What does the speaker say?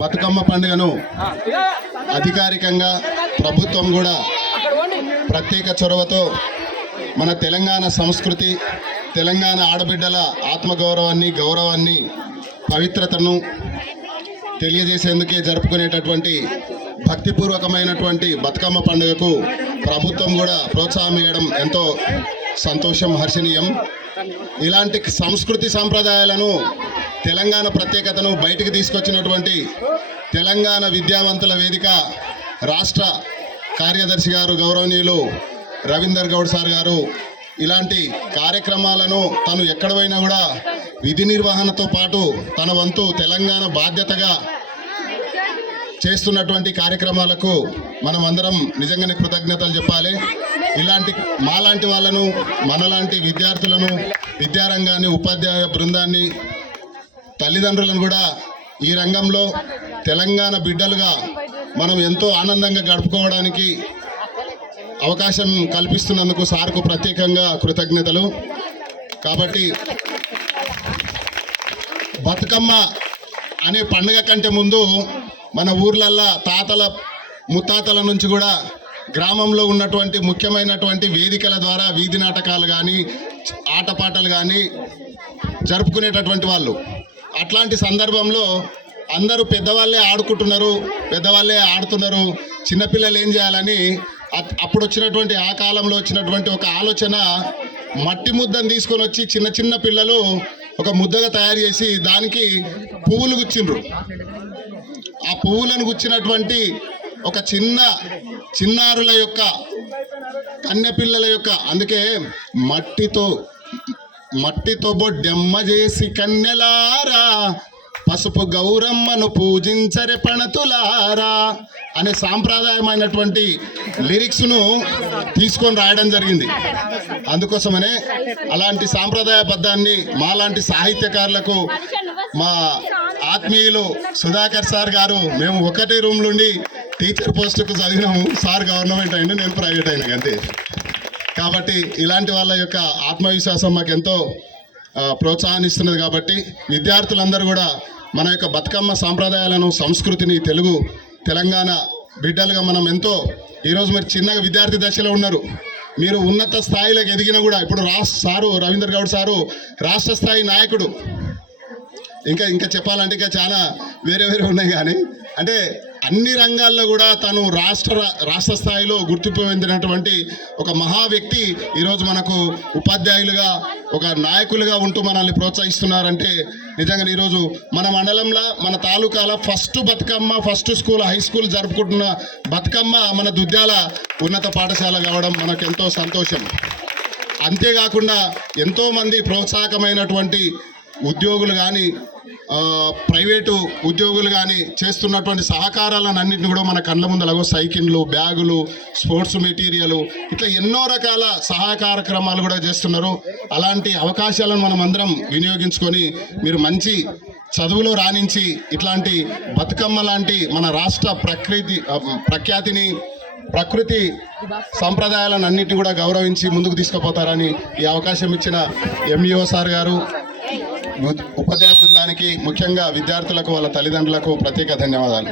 బతుకమ్మ పండుగను అధికారికంగా ప్రభుత్వం కూడా ప్రత్యేక చొరవతో మన తెలంగాణ సంస్కృతి, తెలంగాణ ఆడబిడ్డల ఆత్మగౌరవాన్ని, గౌరవాన్ని, పవిత్రతను తెలియజేసేందుకే జరుపుకునేటటువంటి భక్తిపూర్వకమైనటువంటి బతుకమ్మ పండుగకు ప్రభుత్వం కూడా ప్రోత్సాహం ఇవ్వడం ఎంతో సంతోషం, హర్షణీయం. ఇలాంటి సంస్కృతి సంప్రదాయాలను, తెలంగాణ ప్రత్యేకతను బయటికి తీసుకొచ్చినటువంటి తెలంగాణ విద్యావంతుల వేదిక రాష్ట్ర కార్యదర్శి గారు గౌరవనీయులు రవీందర్ గౌడ్ సార్ గారు ఇలాంటి కార్యక్రమాలను తను ఎక్కడ పోయినా కూడా విధి నిర్వహణతో పాటు తన వంతు తెలంగాణ బాధ్యతగా చేస్తున్నటువంటి కార్యక్రమాలకు మనం అందరం నిజంగానే కృతజ్ఞతలు చెప్పాలి. ఇలాంటి మాలాంటి వాళ్ళను, మనలాంటి విద్యార్థులను, విద్యారంగాన్ని, ఉపాధ్యాయ బృందాన్ని, తల్లిదండ్రులను కూడా ఈ రంగంలో తెలంగాణ బిడ్డలుగా మనం ఎంతో ఆనందంగా గడుపుకోవడానికి అవకాశం కల్పిస్తున్నందుకు సార్కు ప్రత్యేకంగా కృతజ్ఞతలు. కాబట్టి బతుకమ్మ అనే పండుగ కంటే ముందు మన ఊర్లల్లో తాతల ముత్తాతల నుంచి కూడా గ్రామంలో ఉన్నటువంటి ముఖ్యమైనటువంటి వేదికల ద్వారా వీధి నాటకాలు కానీ, ఆటపాటలు కానీ జరుపుకునేటటువంటి వాళ్ళు. అట్లాంటి సందర్భంలో అందరూ పెద్దవాళ్ళే ఆడుకుంటున్నారు, పెద్దవాళ్ళే ఆడుతున్నారు, చిన్నపిల్లలు ఏం చేయాలని అప్పుడు వచ్చినటువంటి, ఆ కాలంలో వచ్చినటువంటి ఒక ఆలోచన, మట్టి ముద్దను తీసుకొని వచ్చి చిన్న చిన్న పిల్లలు ఒక ముద్దగా తయారు చేసి దానికి పువ్వులు గుచ్చిండ్రు. ఆ పువ్వులను గుచ్చినటువంటి ఒక చిన్నారుల యొక్క, కన్యపిల్లల యొక్క, అందుకే మట్టితో బొడ్డెమ్మ చేసి కన్నెలారా, పసుపు గౌరమ్మను పూజించరే పణతులారా అనే సాంప్రదాయమైనటువంటి లిరిక్స్ను తీసుకొని రాయడం జరిగింది. అందుకోసమనే అలాంటి సాంప్రదాయబద్ధాన్ని మాలాంటి సాహిత్యకారులకు, మా ఆత్మీయులు సుధాకర్ సార్ గారు, మేము ఒకటే రూమ్ నుండి టీచర్ పోస్టుకు చదివినాము. సార్ గవర్నమెంట్ అయింది, నేను ప్రైవేట్ అయినా అంతే. కాబట్టి ఇలాంటి వాళ్ళ యొక్క ఆత్మవిశ్వాసం మాకు ఎంతో ప్రోత్సాహాన్ని ఇస్తున్నది. కాబట్టి విద్యార్థులందరూ కూడా మన యొక్క బతుకమ్మ సాంప్రదాయాలను, సంస్కృతిని, తెలంగాణ బిడ్డలుగా మనం ఎంతో, ఈరోజు మీరు చిన్నగా విద్యార్థి దశలో ఉన్నారు, మీరు ఉన్నత స్థాయిలోకి ఎదిగినా కూడా ఇప్పుడు సారు రవీందర్ గౌడ్ సారు రాష్ట్ర స్థాయి నాయకుడు. ఇంకా చెప్పాలంటే ఇంకా చాలా వేరే ఉన్నాయి. కానీ అంటే అన్ని రంగాల్లో కూడా తను రాష్ట్ర స్థాయిలో గుర్తింపు పొందినటువంటి ఒక మహా వ్యక్తి ఈరోజు మనకు ఉపాధ్యాయులుగా, ఒక నాయకులుగా ఉంటూ మనల్ని ప్రోత్సహిస్తున్నారంటే నిజంగా ఈరోజు మన మండలంలో, మన తాలూకాలో first Bathukamma, first school, high school జరుపుకుంటున్న బతుకమ్మ మన దుద్యాల ఉన్నత పాఠశాల కావడం మనకు ఎంతో సంతోషం. అంతేకాకుండా ఎంతోమంది ప్రోత్సాహకమైనటువంటి ఉద్యోగులు కానీ, ప్రైవేటు ఉద్యోగులు కానీ చేస్తున్నటువంటి సహకారాలను అన్నింటినీ కూడా మన కళ్ళ ముందు అలాగో సైకిళ్ళు, బ్యాగులు, స్పోర్ట్స్ మెటీరియల్, ఇట్లా ఎన్నో రకాల సహాయ కార్యక్రమాలు కూడా చేస్తున్నారు. అలాంటి అవకాశాలను మనం అందరం వినియోగించుకొని మీరు మంచి చదువులో రాణించి ఇట్లాంటి బతుకమ్మ లాంటి మన రాష్ట్ర ప్రఖ్యాతిని, ప్రకృతి సంప్రదాయాలను అన్నింటినీ కూడా గౌరవించి ముందుకు తీసుకుపోతారని ఈ అవకాశం ఇచ్చిన ఎంఈఓ సార్ గారు, ఉపాధ్యాయ బృందానికి, ముఖ్యంగా విద్యార్థులకు, వాళ్ళ తల్లిదండ్రులకు ప్రత్యేక ధన్యవాదాలు.